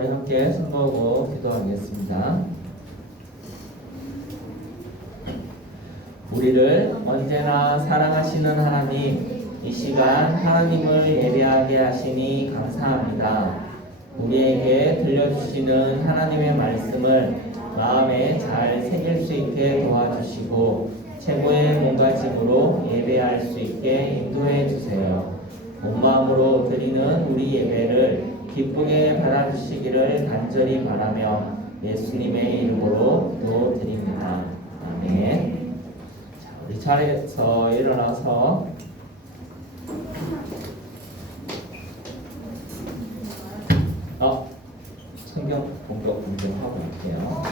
우리 함께 선포하고 기도하겠습니다. 우리를 언제나 사랑하시는 하나님, 이 시간 하나님을 예배하게 하시니 감사합니다. 우리에게 들려주시는 하나님의 말씀을 마음에 잘 새길 수 있게 도와주시고 최고의 몸가짐으로 예배할 수 있게 인도해 주세요. 온 마음으로 드리는 우리 예배를 기쁘게 받아주시기를 간절히 바라며 예수님의 이름으로 기도드립니다. 아멘. 자, 우리 자리에서 일어나서 성경 공격 공개하고 할게요.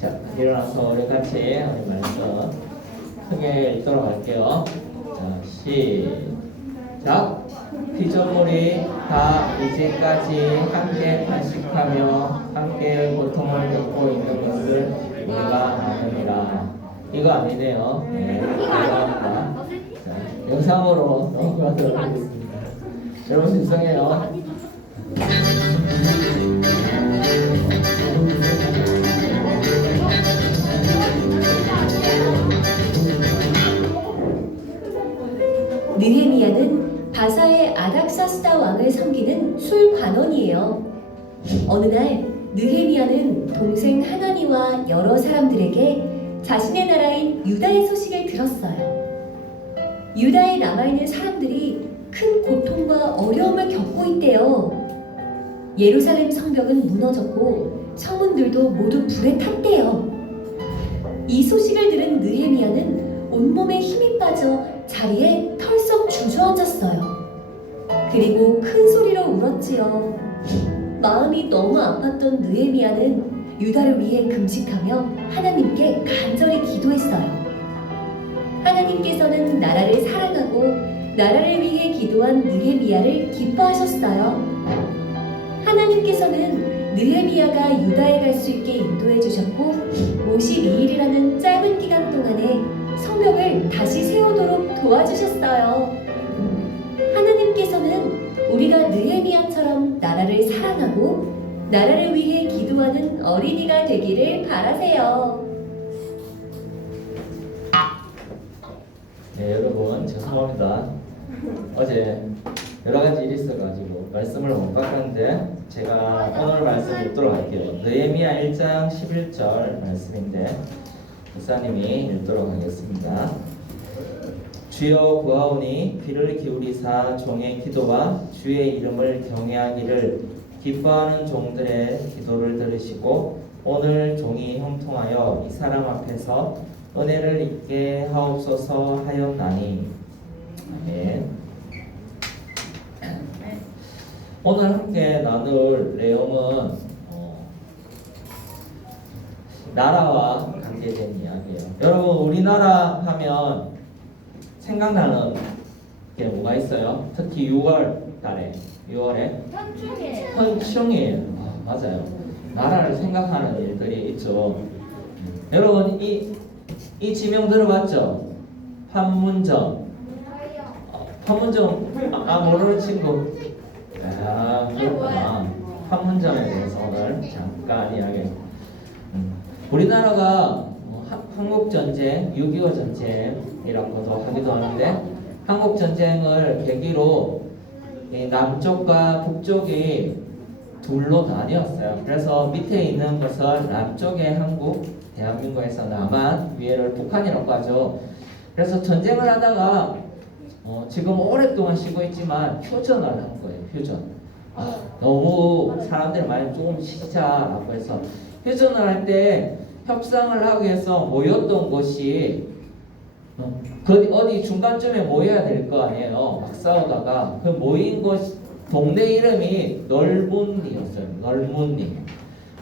자, 일어나서 우리 같이 우리 말씀 크게 읽도록 할게요. 자, 시작. 피조물이 다 이제까지 함께 탄식하며 함께 고통을 겪고 있는 것을 우리가 아느니라. 이거 아니네요. 네, 감사합니다. 자, 영상으로 넘어가도록 하겠습니다. 여러분 죄송해요. 느헤미야는 바사의 아닥사스다 왕을 섬기는 술관원이에요. 어느 날 느헤미야는 동생 하나니와 여러 사람들에게 자신의 나라인 유다의 소식을 들었어요. 유다에 남아있는 사람들이 큰 고통과 어려움을 겪고 있대요. 예루살렘 성벽은 무너졌고 성문들도 모두 불에 탔대요. 이 소식을 들은 느헤미야는 온몸에 힘이 빠져 자리에 털썩 주저앉았어요. 그리고 큰 소리로 울었지요. 마음이 너무 아팠던 느헤미야는 유다를 위해 금식하며 하나님께 간절히 기도했어요. 하나님께서는 나라를 사랑하고 나라를 위해 기도한 느헤미야를 기뻐하셨어요. 하나님께서는 느헤미야가 유다에 갈 수 있게 인도해 주셨고 52일이라는 짧은 기간 동안에 성벽을 다시 세우도록 도와주셨어요. 하나님께서는 우리가 느헤미야처럼 나라를 사랑하고 나라를 위해 기도하는 어린이가 되기를 바라세요. 네, 여러분 죄송합니다. 어제 여러 가지 일이 있어가지고 말씀을 못 바꿨는데 제가 오늘 말씀 읽도록 할게요. 느헤미야 1장 11절 말씀인데 목사님이 읽도록 하겠습니다. 주여 구하오니 귀를 기울이사 종의 기도와 주의 이름을 경외하기를 기뻐하는 종들의 기도를 들으시고 오늘 종이 형통하여 이 사람 앞에서 은혜를 입게 하옵소서 하였나니. 아멘. 오늘 함께 나눌 내용은 나라와 관계된 이야기예요. 여러분 우리나라 하면 생각나는 게 뭐가 있어요? 특히 6월 달에 6월에 현충일. 맞아요. 나라를 생각하는 일들이 있죠. 여러분 이 지명 들어봤죠? 판문점. 판문점 모르는 친구. 그렇구나. 판문점에 대해서 오늘 잠깐 이야기. 우리나라가 한국전쟁, 6.25 전쟁이라고도 하기도 하는데 한국전쟁을 계기로 남쪽과 북쪽이 둘로 나뉘었어요. 그래서 밑에 있는 것을 남쪽의 한국, 대한민국에서 남한, 위에를 북한이라고 하죠. 그래서 전쟁을 하다가 지금 오랫동안 쉬고 있지만 휴전을 한 거예요. 휴전. 너무 사람들이 많이 조금 쉬자라고 해서 휴전을 할 때 협상을 하기 위해서 모였던 곳이 어디 중간쯤에 모여야 될 거 아니에요. 막 싸우다가 그 모인 곳 동네 이름이 널문리였어요. 널문리.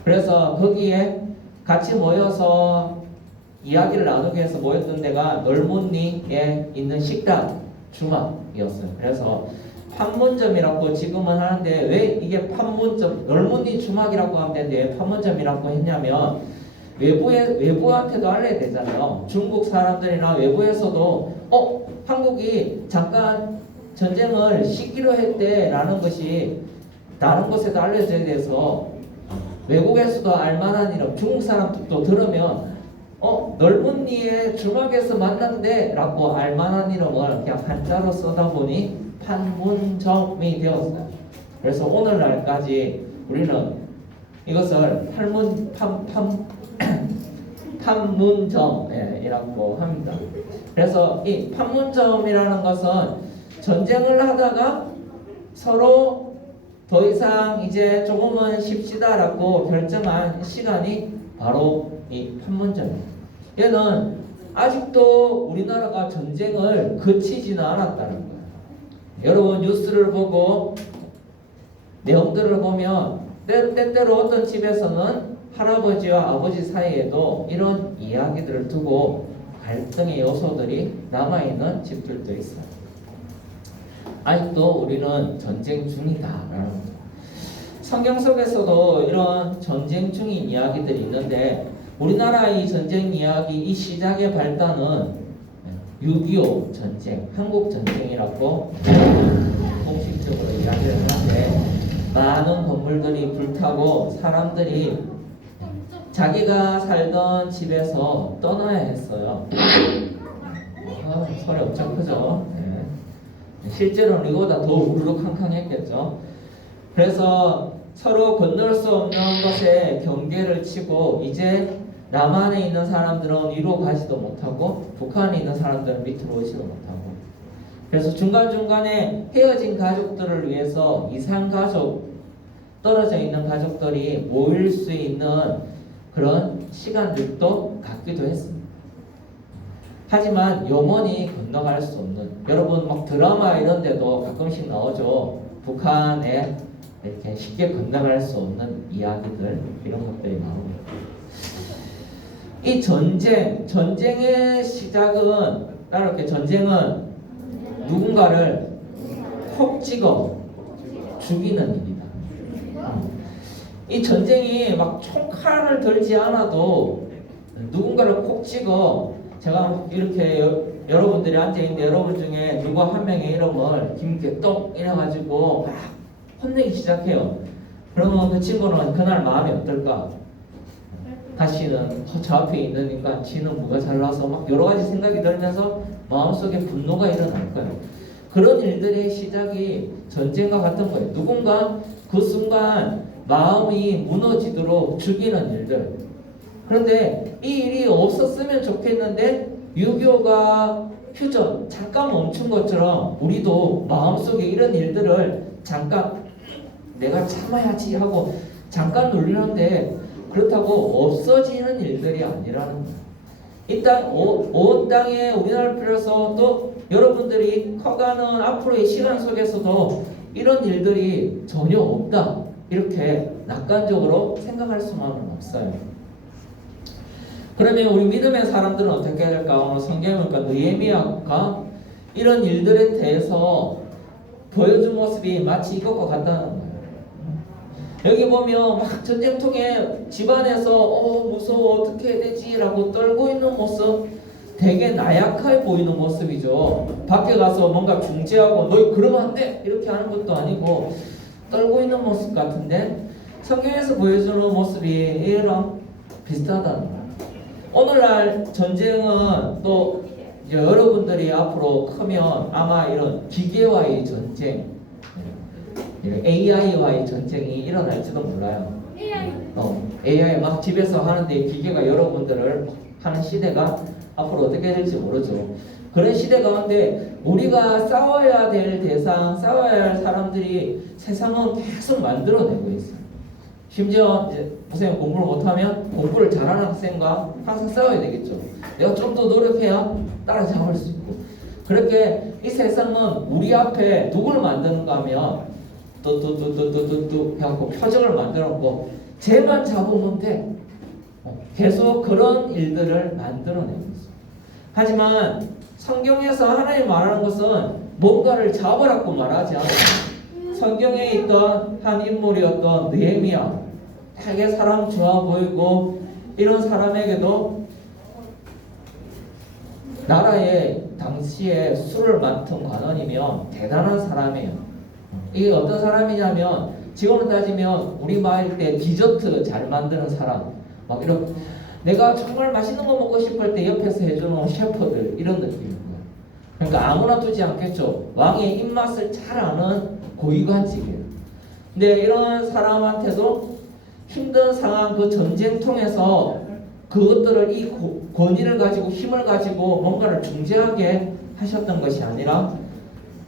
그래서 거기에 같이 모여서 이야기를 나누기 위해서 모였던 데가 널문리에 있는 식당 주막이었어요. 그래서 판문점이라고 지금은 하는데 왜 이게 판문점, 널문리 주막이라고 하면 되는데 왜 판문점이라고 했냐면 외부한테도 알려야 되잖아요. 중국 사람들이나 외부에서도 한국이 잠깐 전쟁을 시키려 했대라는 것이 다른 곳에도 알려져야 돼서 외국에서도 알만한 이름, 중국 사람들도 들으면 넓은 이의 중학에서 만난대 라고 알만한 이름을 그냥 한자로 쓰다 보니 판문점이 되었어요. 그래서 오늘날까지 우리는 이것을 판문점이라고 합니다. 그래서 이 판문점이라는 것은 전쟁을 하다가 서로 더 이상 이제 조금은 쉽시다라고 결정한 시간이 바로 이 판문점입니다. 얘는 아직도 우리나라가 전쟁을 그치지는 않았다는 거예요. 여러분 뉴스를 보고 내용들을 보면 때때로 어떤 집에서는 할아버지와 아버지 사이에도 이런 이야기들을 두고 갈등의 요소들이 남아있는 집들도 있어요. 아직도 우리는 전쟁 중이다라는 거죠. 성경 속에서도 이런 전쟁 중인 이야기들이 있는데 우리나라의 전쟁 이야기 이 시작의 발단은 6.25 전쟁, 한국 전쟁이라고 공식적으로 이야기를 하는데 많은 건물들이 불타고 사람들이 자기가 살던 집에서 떠나야 했어요. 소리 엄청 크죠? 네. 실제로는 이거보다 더 우르르캉캉했겠죠. 그래서 서로 건널 수 없는 것에 경계를 치고 이제 남한에 있는 사람들은 위로 가지도 못하고 북한에 있는 사람들은 밑으로 오지도 못하고 그래서 중간중간에 헤어진 가족들을 위해서 이산가족 떨어져 있는 가족들이 모일 수 있는 그런 시간들도 갖기도 했습니다. 하지만 영원히 건너갈 수 없는 여러분 막 드라마 이런 데도 가끔씩 나오죠. 북한에 이렇게 쉽게 건너갈 수 없는 이야기들 이런 것들이 나옵니다. 이 전쟁의 시작은 따로 이렇게 전쟁은 누군가를 콕 찍어 죽이는 일이다. 이 전쟁이 막 총칼을 들지 않아도 누군가를 콕 찍어 제가 이렇게 여러분들이 앉아있는 여러분 중에 누구 한 명의 이름을 김게 똑 이래가지고 막 혼내기 시작해요. 그러면 그 친구는 그날 마음이 어떨까? 다시는 저 앞에 있으니까 지는 뭐가 잘나서 막 여러 가지 생각이 들면서 마음속에 분노가 일어날 거예요. 그런 일들의 시작이 전쟁과 같은 거예요. 누군가 그 순간 마음이 무너지도록 죽이는 일들. 그런데 이 일이 없었으면 좋겠는데 6.25가 휴전 잠깐 멈춘 것처럼 우리도 마음속에 이런 일들을 잠깐 내가 참아야지 하고 잠깐 놀리는데 그렇다고 없어지는 일들이 아니라는 거예요. 이 땅, 온 땅에 우리나라를 빌어서 또 여러분들이 커가는 앞으로의 시간 속에서도 이런 일들이 전혀 없다. 이렇게 낙관적으로 생각할 수만은 없어요. 그러면 우리 믿음의 사람들은 어떻게 해야 될까? 오늘 성경에 보니까 느헤미야가 이런 일들에 대해서 보여준 모습이 마치 이것과 같다는 거예요. 여기 보면 막 전쟁통에 집안에서 무서워 어떻게 해야 되지? 라고 떨고 있는 모습 되게 나약해 보이는 모습이죠. 밖에 가서 뭔가 중재하고 너 그러면 안 돼! 이렇게 하는 것도 아니고 떨고 있는 모습 같은데 성경에서 보여주는 모습이 이랑 비슷하다는 거예요. 오늘날 전쟁은 또 여러분들이 앞으로 크면 아마 이런 기계와의 전쟁 AI와의 전쟁이 일어날지도 몰라요. AI 막 집에서 하는데 기계가 여러분들을 하는 시대가 앞으로 어떻게 될지 모르죠. 그런 시대 가운데 우리가 싸워야 될 대상, 싸워야 할 사람들이 세상은 계속 만들어내고 있어요. 심지어 이제 선생님 공부를 못하면 공부를 잘하는 학생과 항상 싸워야 되겠죠. 내가 좀 더 노력해야 따라잡을 수 있고. 그렇게 이 세상은 우리 앞에 누구를 만드는가 하면 뚜 해갖고 표정을 만들어놓고 쟤만 잡으면 돼. 계속 그런 일들을 만들어내고 있어요. 하지만 성경에서 하나님 말하는 것은 뭔가를 잡으라고 말하지 않아요. 성경에 있던 한 인물이었던 느헤미야, 되게 사람 좋아 보이고 이런 사람에게도 나라의 당시에 술을 맡은 관원이면 대단한 사람이에요. 이게 어떤 사람이냐면 지금으로 따지면 우리 마을 때 디저트 잘 만드는 사람 막 이런 내가 정말 맛있는 거 먹고 싶을 때 옆에서 해주는 셰프들 이런 느낌인 거예요. 그러니까 아무나 두지 않겠죠. 왕의 입맛을 잘 아는 고위관직이에요. 근데 이런 사람한테도 힘든 상황 그 전쟁 통해서 그것들을 이 권위를 가지고 힘을 가지고 뭔가를 중재하게 하셨던 것이 아니라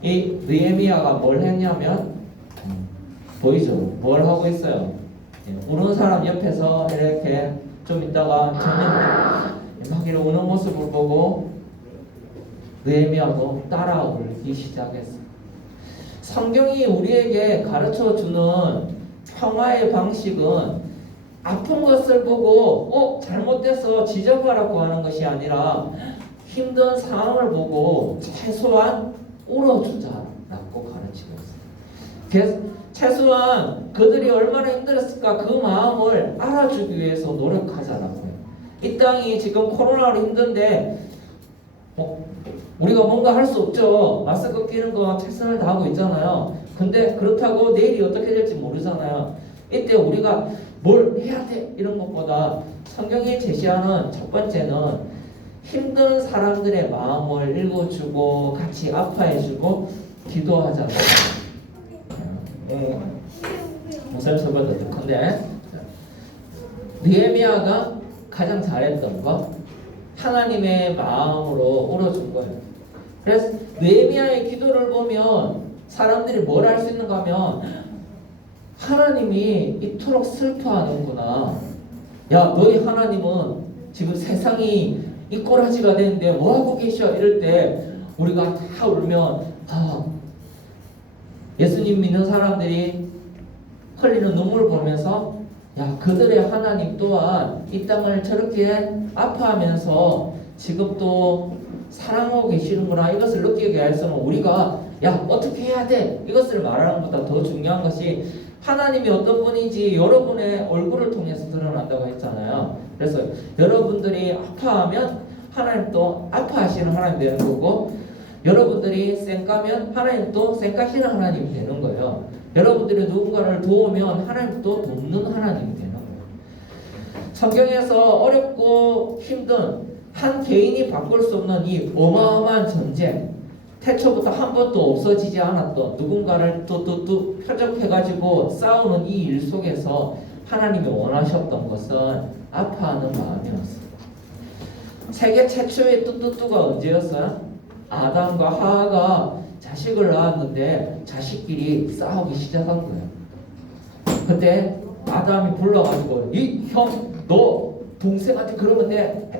이 느헤미야가 뭘 했냐면 보이죠? 뭘 하고 있어요? 우는 사람 옆에서 이렇게 좀 있다가 저녁에 막 이렇게 우는 모습을 보고 느헤미야도 따라 울기 시작했어요. 성경이 우리에게 가르쳐주는 평화의 방식은 아픈 것을 보고 잘못돼서 지적하라고 하는 것이 아니라 힘든 상황을 보고 최소한 울어주자라고 가르치고 있어요. 최소한 그들이 얼마나 힘들었을까 그 마음을 알아주기 위해서 노력하자라고 해요. 이 땅이 지금 코로나로 힘든데 우리가 뭔가 할 수 없죠. 마스크 끼는 거 최선을 다하고 있잖아요. 근데 그렇다고 내일이 어떻게 될지 모르잖아요. 이때 우리가 뭘 해야 돼 이런 것보다 성경이 제시하는 첫 번째는 힘든 사람들의 마음을 읽어주고 같이 아파해주고 기도하자는 거예요. 무슨 서버도 좋은데 느헤미야가 가장 잘했던 거 하나님의 마음으로 울어준 거예요. 그래서 느헤미야의 기도를 보면 사람들이 뭘 할 수 있는가 하면 하나님이 이토록 슬퍼하는구나. 야 너희 하나님은 지금 세상이 이 꼬라지가 되는데 뭐하고 계셔 이럴 때 우리가 다 울면 예수님 믿는 사람들이 흘리는 눈물 보면서 야 그들의 하나님 또한 이 땅을 저렇게 아파하면서 지금 또 사랑하고 계시는구나 이것을 느끼게 해서는 우리가 야 어떻게 해야 돼 이것을 말하는 것보다 더 중요한 것이 하나님이 어떤 분인지 여러분의 얼굴을 통해서 드러난다고 했잖아요. 그래서 여러분들이 아파하면 하나님 또 아파하시는 하나님 되는 거고 여러분들이 쌩까면 하나님 또 쌩까시는 하나님이 되는 거예요. 여러분들이 누군가를 도우면 하나님 또 돕는 하나님이 되는 거예요. 성경에서 어렵고 힘든 한 개인이 바꿀 수 없는 이 어마어마한 전쟁 태초부터 한 번도 없어지지 않았던 누군가를 또 표적해가지고 싸우는 이 일 속에서 하나님이 원하셨던 것은 아파하는 마음이었어요. 세계 최초의 뚜뚜뚜가 언제였어요? 아담과 하하가 자식을 낳았는데 자식끼리 싸우기 시작한 거예요. 그때 아담이 불러가지고 이 형 너 동생한테 그러면 돼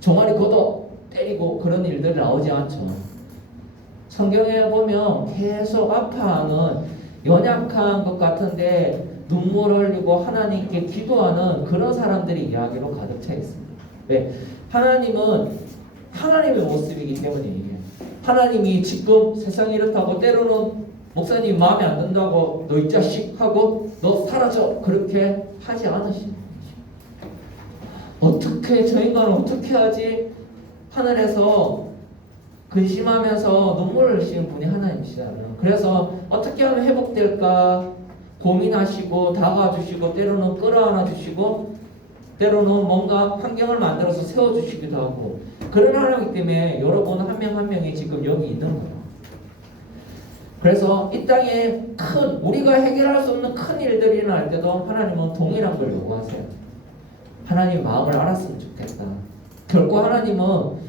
종아리 걷어 때리고 그런 일들이 나오지 않죠. 성경에 보면 계속 아파하는 연약한 것 같은데 눈물 흘리고 하나님께 기도하는 그런 사람들이 이야기로 가득 차 있습니다. 왜? 하나님은 하나님의 모습이기 때문이에요. 하나님이 지금 세상이 이렇다고 때로는 목사님 마음에 안 든다고 너 이 자식 하고 너 사라져 그렇게 하지 않으시는 거죠. 어떻게 저 인간은 어떻게 하지? 하늘에서 근심하면서 눈물을 흘리시는 분이 하나님이시잖아요. 그래서 어떻게 하면 회복될까 고민하시고 다가와주시고 때로는 끌어안아주시고 때로는 뭔가 환경을 만들어서 세워주시기도 하고 그런 하나님이기 때문에 여러분 한 명 한 명이 지금 여기 있는 거예요. 그래서 이 땅에 우리가 해결할 수 없는 큰 일들이 일어날 때도 하나님은 동일한 걸 요구하세요. 하나님 마음을 알았으면 좋겠다. 결코 하나님은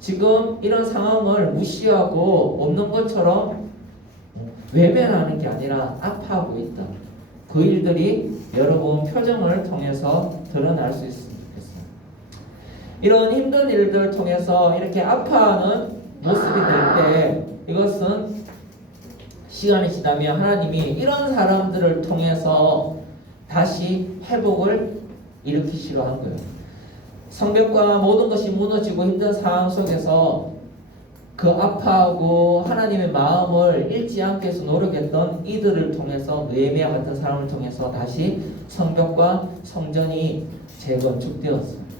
지금 이런 상황을 무시하고 없는 것처럼 외면하는 게 아니라 아파하고 있다. 그 일들이 여러분 표정을 통해서 드러날 수 있으면 좋겠어요. 이런 힘든 일들을 통해서 이렇게 아파하는 모습이 될 때 이것은 시간이 지나면 하나님이 이런 사람들을 통해서 다시 회복을 일으키시려 한 거예요. 성벽과 모든 것이 무너지고 힘든 상황 속에서 그 아파하고 하나님의 마음을 잃지 않기 위해서 노력했던 이들을 통해서 느헤미야 같은 사람을 통해서 다시 성벽과 성전이 재건축되었습니다.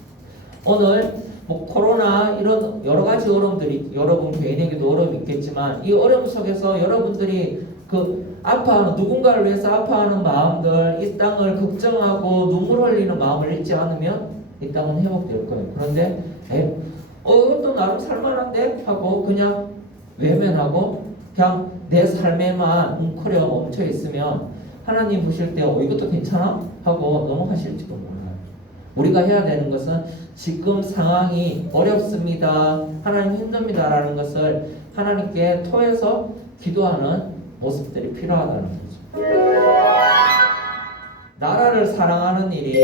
오늘 코로나 이런 여러 가지 어려움들이 여러분 개인에게도 어려움이 있겠지만 이 어려움 속에서 여러분들이 아파하는 누군가를 위해서 아파하는 마음들, 이 땅을 걱정하고 눈물 흘리는 마음을 잃지 않으면 이 땅은 회복될 거예요. 그런데 이것도 나름 살만한데 하고 그냥 외면하고 그냥 내 삶에만 웅크려 멈춰 있으면 하나님 보실 때 이것도 괜찮아? 하고 넘어가실지도 몰라요. 우리가 해야 되는 것은 지금 상황이 어렵습니다. 하나님 힘듭니다. 라는 것을 하나님께 토해서 기도하는 모습들이 필요하다는 거죠. 나라를 사랑하는 일이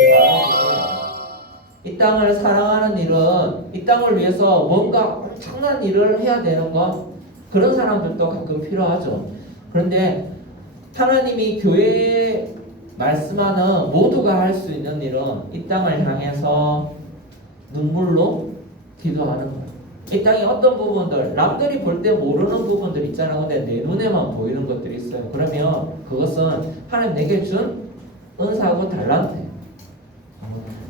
이 땅을 사랑하는 일은 이 땅을 위해서 뭔가 엄청난 일을 해야 되는 것 그런 사람들도 가끔 필요하죠. 그런데 하나님이 교회에 말씀하는 모두가 할 수 있는 일은 이 땅을 향해서 눈물로 기도하는 거예요. 이 땅의 어떤 부분들 남들이 볼 때 모르는 부분들 있잖아요. 근데 내 눈에만 보이는 것들이 있어요. 그러면 그것은 하나님 내게 준 은사하고 달란트예요.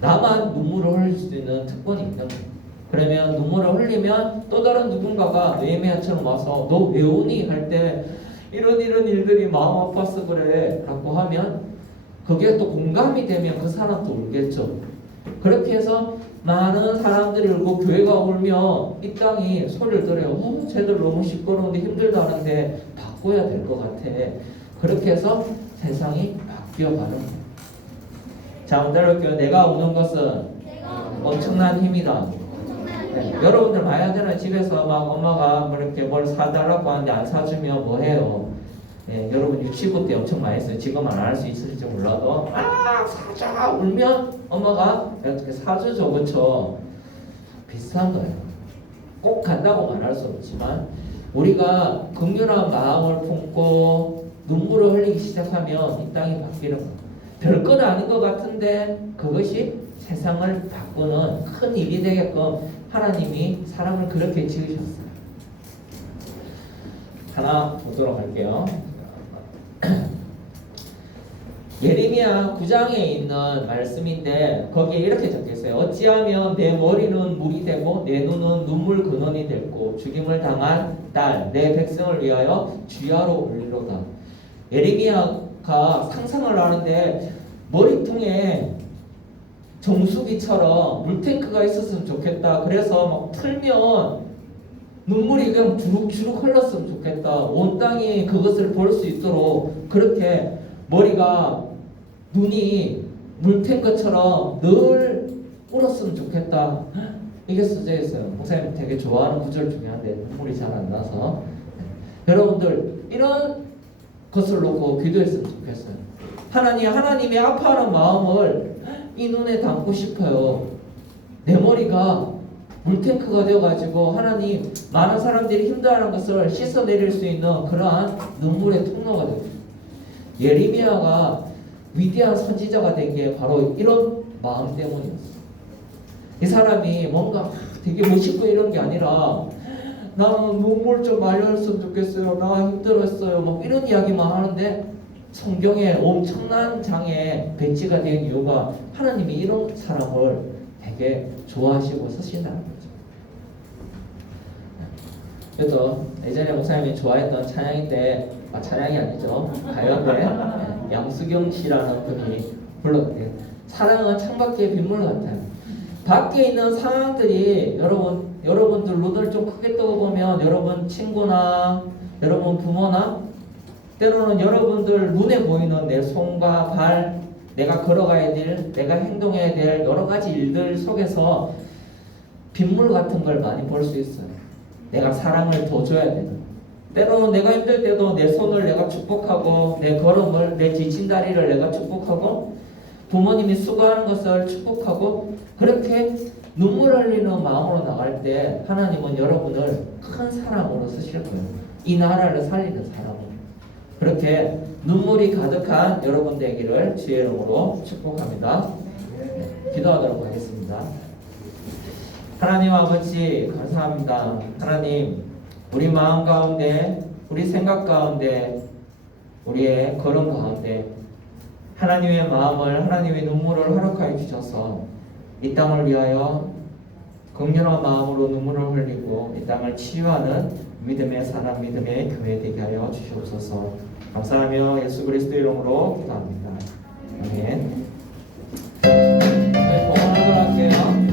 나만 눈물을 흘릴 수 있는 특권이 있는 거예요. 그러면 눈물을 흘리면 또 다른 누군가가 느헤미야처럼 와서 너 왜 우니? 할 때 이런 일들이 마음 아파서 그래 라고 하면 그게 또 공감이 되면 그 사람도 울겠죠. 그렇게 해서 많은 사람들이 울고 교회가 울면 이 땅이 소리를 들어요. 쟤들 너무 시끄러운데 힘들다는데 바꿔야 될 것 같아. 그렇게 해서 세상이 바뀌어가는 거예요. 자, 한번 따라올게요. 내가 우는 것은 엄청난 힘이다. 네, 여러분들 많이 하잖아요. 집에서 막 엄마가 뭐 이렇게 뭘 사달라고 하는데 안 사주면 뭐 해요? 네, 여러분 유치부 때 엄청 많이 했어요. 지금 안 할 수 있을지 몰라도 사줘 울면 엄마가 이렇게 사주죠. 그렇죠? 비슷한 거예요. 꼭 간다고 말할 수 없지만 우리가 긍휼한 마음을 품고 눈물을 흘리기 시작하면 이 땅이 바뀌는 거예요. 별건 아닌 것 같은데 그것이 세상을 바꾸는 큰 일이 되게끔 하나님이 사람을 그렇게 지으셨어요. 하나 보도록 할게요. 예레미야 9장에 있는 말씀인데 거기에 이렇게 적혀있어요. 어찌하면 내 머리는 물이 되고 내 눈은 눈물 근원이 됐고 죽임을 당한 딸 내 백성을 위하여 주야로 울리로다. 예레미야가 상상을 하는데 머리통에 정수기처럼 물탱크가 있었으면 좋겠다. 그래서 막 틀면 눈물이 그냥 주룩주룩 흘렀으면 좋겠다. 온 땅이 그것을 볼 수 있도록 그렇게 머리가 눈이 물탱크처럼 늘 울었으면 좋겠다. 이게 써져 있어요. 목사님 되게 좋아하는 구절 중에 한데 눈물이 잘 안 나서 여러분들 이런 것을 놓고 기도했으면 좋겠어요. 하나님의 아파하는 마음을 이 눈에 담고 싶어요. 내 머리가 물탱크가 되어가지고 하나님 많은 사람들이 힘들어하는 것을 씻어내릴 수 있는 그러한 눈물의 통로가 되고 예레미야가 위대한 선지자가 된 게 바로 이런 마음 때문이었어요. 이 사람이 뭔가 되게 멋있고 이런 게 아니라 나는 눈물 좀 말렸으면 좋겠어요. 나 힘들었어요. 막 이런 이야기만 하는데 성경에 엄청난 장에 배치가 된 이유가 하나님이 이런 사람을 되게 좋아하시고 쓰신다는 거죠. 그래서 예전에 목사님이 좋아했던 찬양인데 찬양이 아니죠. 가요인데 양수경 씨라는 분이 불렀대요. 사랑은 창밖의 빗물 같아요. 밖에 있는 상황들이 여러분들 눈을 좀 크게 떠보면 여러분 친구나 여러분 부모나 때로는 여러분들 눈에 보이는 내 손과 발, 내가 걸어가야 될, 내가 행동해야 될 여러 가지 일들 속에서 빗물 같은 걸 많이 볼 수 있어요. 내가 사랑을 더 줘야 되는. 때로는 내가 힘들 때도 내 손을 내가 축복하고 내 걸음을, 내 지친 다리를 내가 축복하고 부모님이 수고하는 것을 축복하고 그렇게 눈물 흘리는 마음으로 나갈 때 하나님은 여러분을 큰 사람으로 쓰실 거예요. 이 나라를 살리는 사람으로. 그렇게 눈물이 가득한 여러분 되기를 주의 이름으로 축복합니다. 기도하도록 하겠습니다. 하나님 아버지 감사합니다. 하나님 우리 마음 가운데 우리 생각 가운데 우리의 걸음 가운데 하나님의 마음을 하나님의 눈물을 허락하여 주셔서 이 땅을 위하여 긍휼한 마음으로 눈물을 흘리고 이 땅을 치유하는 믿음의 사람, 믿음의 교회 되게 하여 주시옵소서. 감사하며 예수 그리스도의 이름으로 기도합니다. 아멘. 네, 봉헌하도록 할게요.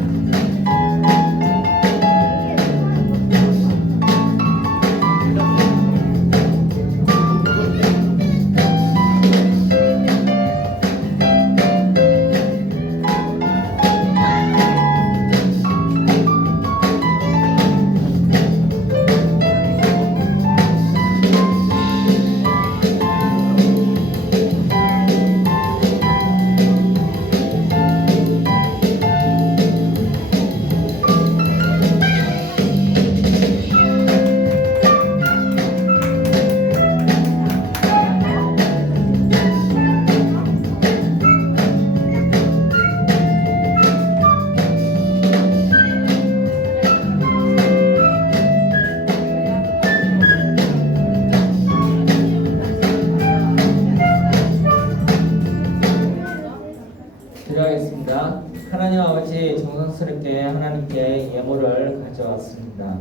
기도하겠습니다. 하나님 아버지, 정성스럽게 하나님께 예물을 가져왔습니다.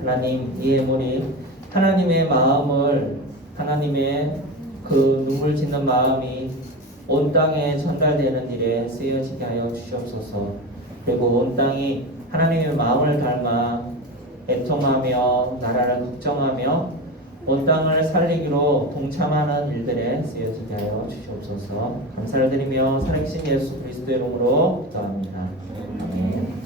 하나님, 이 예물이 하나님의 마음을, 하나님의 그 눈물 짓는 마음이 온 땅에 전달되는 일에 쓰여지게 하여 주시옵소서. 그리고 온 땅이 하나님의 마음을 닮아 애통하며 나라를 걱정하며 온 땅을 살리기로 동참하는 일들에 쓰여지게 하여 주시옵소서. 감사를 드리며 살아계신 예수 그리스도의 이름으로 기도합니다. 아멘.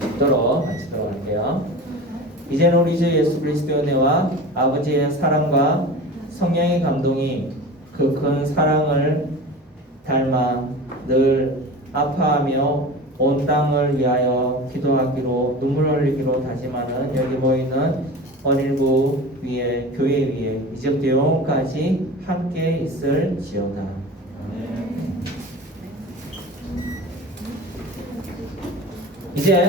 기도로 마치도록 할게요. 이제는 우리 주 예수 그리스도의 은혜와 아버지의 사랑과 성령의 감동이 그 큰 사랑을 닮아 늘 아파하며 온 땅을 위하여 기도하기로 눈물 흘리기로 다짐하는 여기 모이는 언일부 위에 교회 위에 이제부터 영원까지 함께 있을지어다. 이제